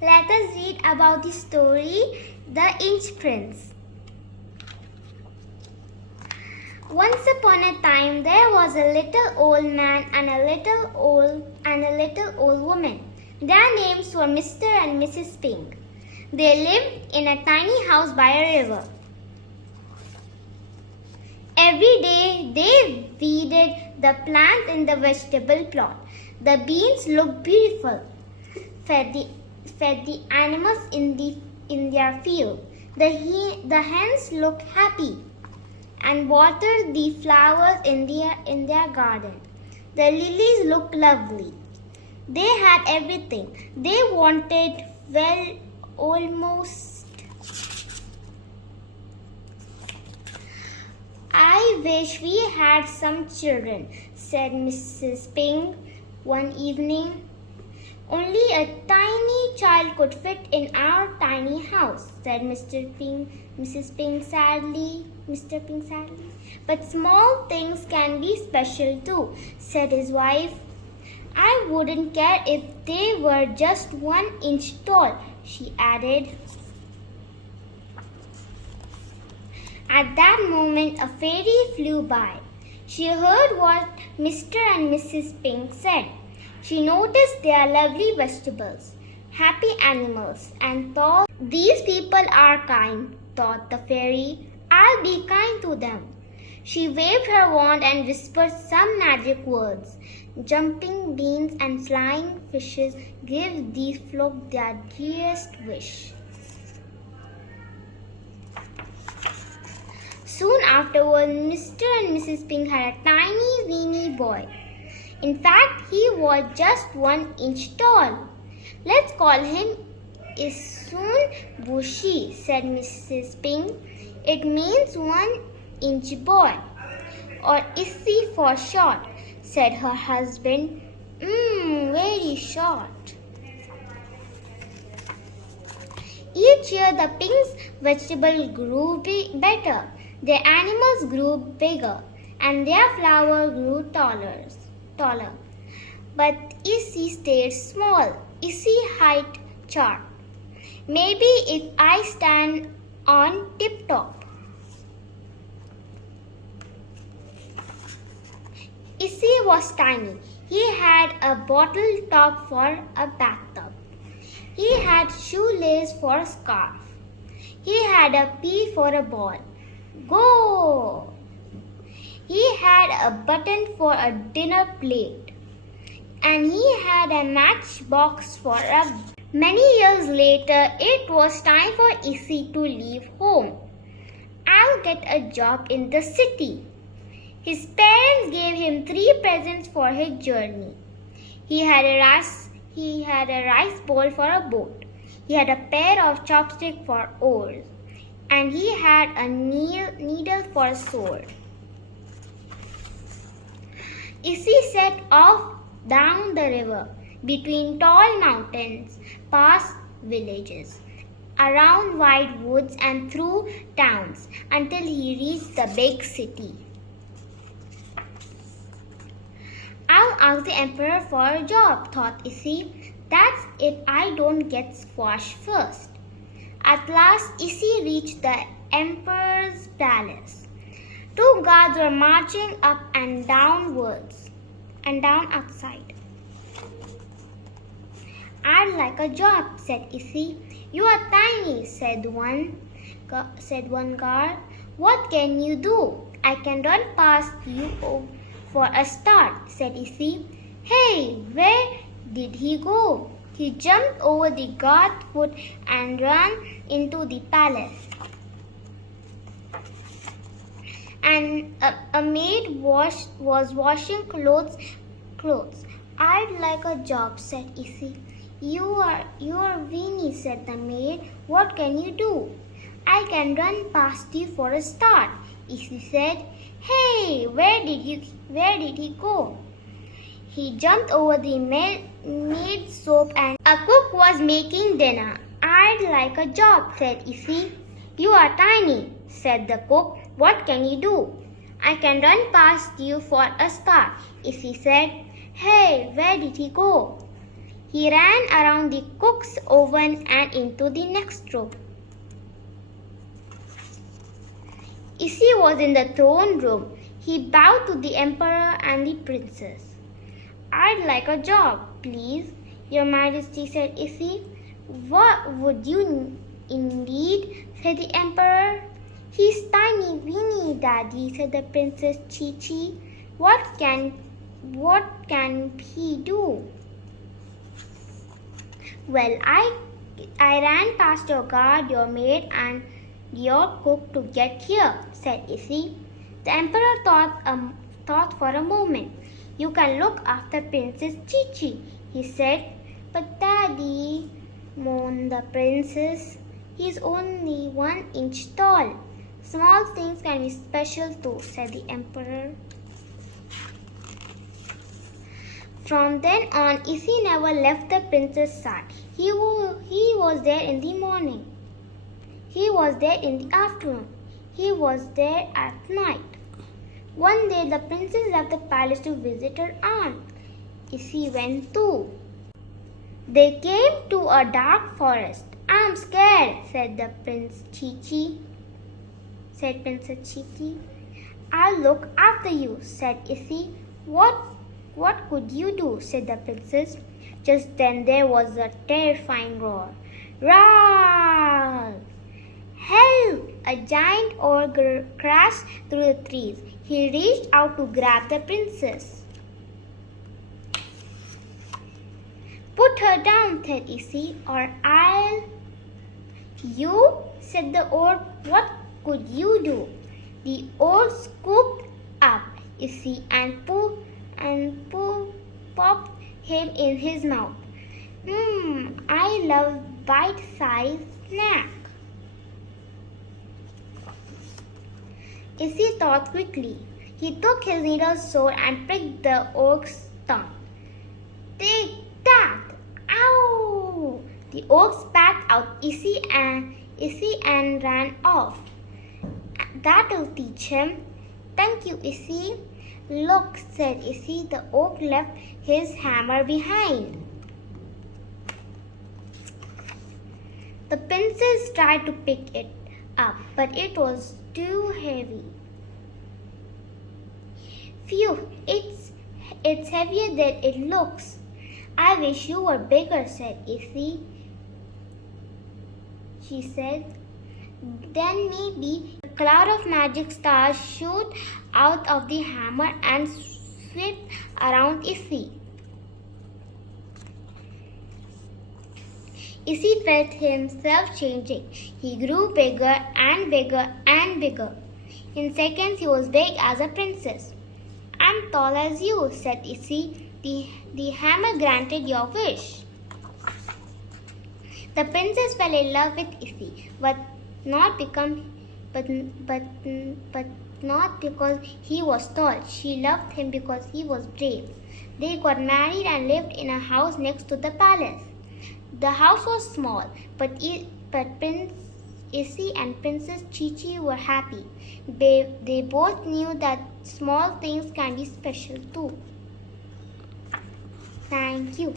Let us read about the story, The Inch Prince. Once upon a time there was a little old man and a little old woman. Their names were Mr. and Mrs. Pink. They lived in a tiny house by a river. Every day they weeded the plants in the vegetable plot. The beans looked beautiful, fed the animals in their field. The hens looked happy and watered the flowers in their garden. The lilies looked lovely. They had everything they wanted. Well, almost. I wish we had some children, said Mrs. Pink one evening. Only a tiny child could fit in our tiny house, said Mr. Pink sadly. But small things can be special too, said his wife. I wouldn't care if they were just 1 inch tall, she added. At that moment, a fairy flew by. She heard what Mr. and Mrs. Pink said. She noticed their lovely vegetables, happy animals, and thought, these people are kind, thought the fairy. I'll be kind to them. She waved her wand and whispered some magic words. Jumping beans and flying fishes gave these folk their dearest wish. Soon afterward, Mr. and Mrs. Pink had a tiny, weeny boy. In fact, he was just 1 inch tall. Let's call him Issy, said Mrs. Pink. It means 1 inch boy. Or Issy for short, said her husband. Very short. Each year the Pink's vegetable grew better. Their animals grew bigger and their flower grew taller. But Issy stayed small. Issy height chart. Maybe if I stand on tip-top. Issy was tiny. He had a bottle top for a bathtub. He had shoelace for a scarf. He had a pea for a ball. Go! He had a button for a dinner plate. And he had a matchbox for a... Many years later, it was time for Issy to leave home. I'll get a job in the city. His parents gave him 3 presents for his journey. He had a rice bowl for a boat. He had a pair of chopsticks for oars. And he had a needle for a sword. Issy set off down the river, between tall mountains, past villages, around wide woods and through towns, until he reached the big city. I'll ask the emperor for a job, thought Issy. That's if I don't get squashed first. At last, Issy reached the emperor's palace. 2 guards were marching up and down outside. I'd like a job, said Issy. You are tiny, said one guard. What can you do? I can run past you for a start, said Issy. Hey, where did he go? He jumped over the guard's foot and ran into the palace. And a maid was washing clothes. I'd like a job, said Issy. You're weenie, said the maid. What can you do? I can run past you for a start, Issy said. Hey, where did he go? He jumped over the maid's soap and a cook was making dinner. I'd like a job, said Issy. You are tiny, said the cook. What can you do? I can run past you for a start, Issy said. Hey, where did he go? He ran around the cook's oven and into the next room. Issy was in the throne room. He bowed to the emperor and the princess. "I'd like a job, please, Your Majesty," said Issy. "What would you indeed?" said the emperor. "He's tiny weeny, Daddy," said the Princess Chi-Chi. What can he do?" "Well, I ran past your guard, your maid, and your cook to get here," said Issy. The emperor thought for a moment. "You can look after Princess Chi-Chi," he said. "But Daddy," moaned the princess, "he's only 1 inch tall." "Small things can be special too," said the emperor. From then on, Issy never left the princess' side. He was there in the morning. He was there in the afternoon. He was there at night. One day, the princess left the palace to visit her aunt. Issy went too. They came to a dark forest. "I'm scared," said the Princess Chi-Chi. "I'll look after you," said Issy. What could you do?" said the princess. Just then there was a terrifying roar. "Roar! Help!" A giant ogre crashed through the trees. He reached out to grab the princess. "Put her down," said Issy, "or I'll—" "You?" said the ogre. "What could you do?" The ogre scooped up Issy and popped him in his mouth. I love bite-sized snack." Issy thought quickly. He took his needle sword and pricked the ogre's tongue. "Take that! Ow!" The ogre spat out Issy and ran off. "That'll teach him." "Thank you, Issy." "Look," said Issy, "the ogre left his hammer behind." The princess tried to pick it up, but it was too heavy. "Phew, it's heavier than it looks." "I wish you were bigger," said Issy. She said. Then maybe a cloud of magic stars shoot out of the hammer and swept around Issy. Issy felt himself changing. He grew bigger and bigger and bigger. In seconds, he was big as a princess. "I'm tall as you," said Issy. The hammer granted your wish." The princess fell in love with Issy, but not because he was tall. She loved him because he was brave. They got married and lived in a house next to the palace. The house was small, but Prince Issy and Princess Chi-Chi were happy. They both knew that small things can be special too. Thank you.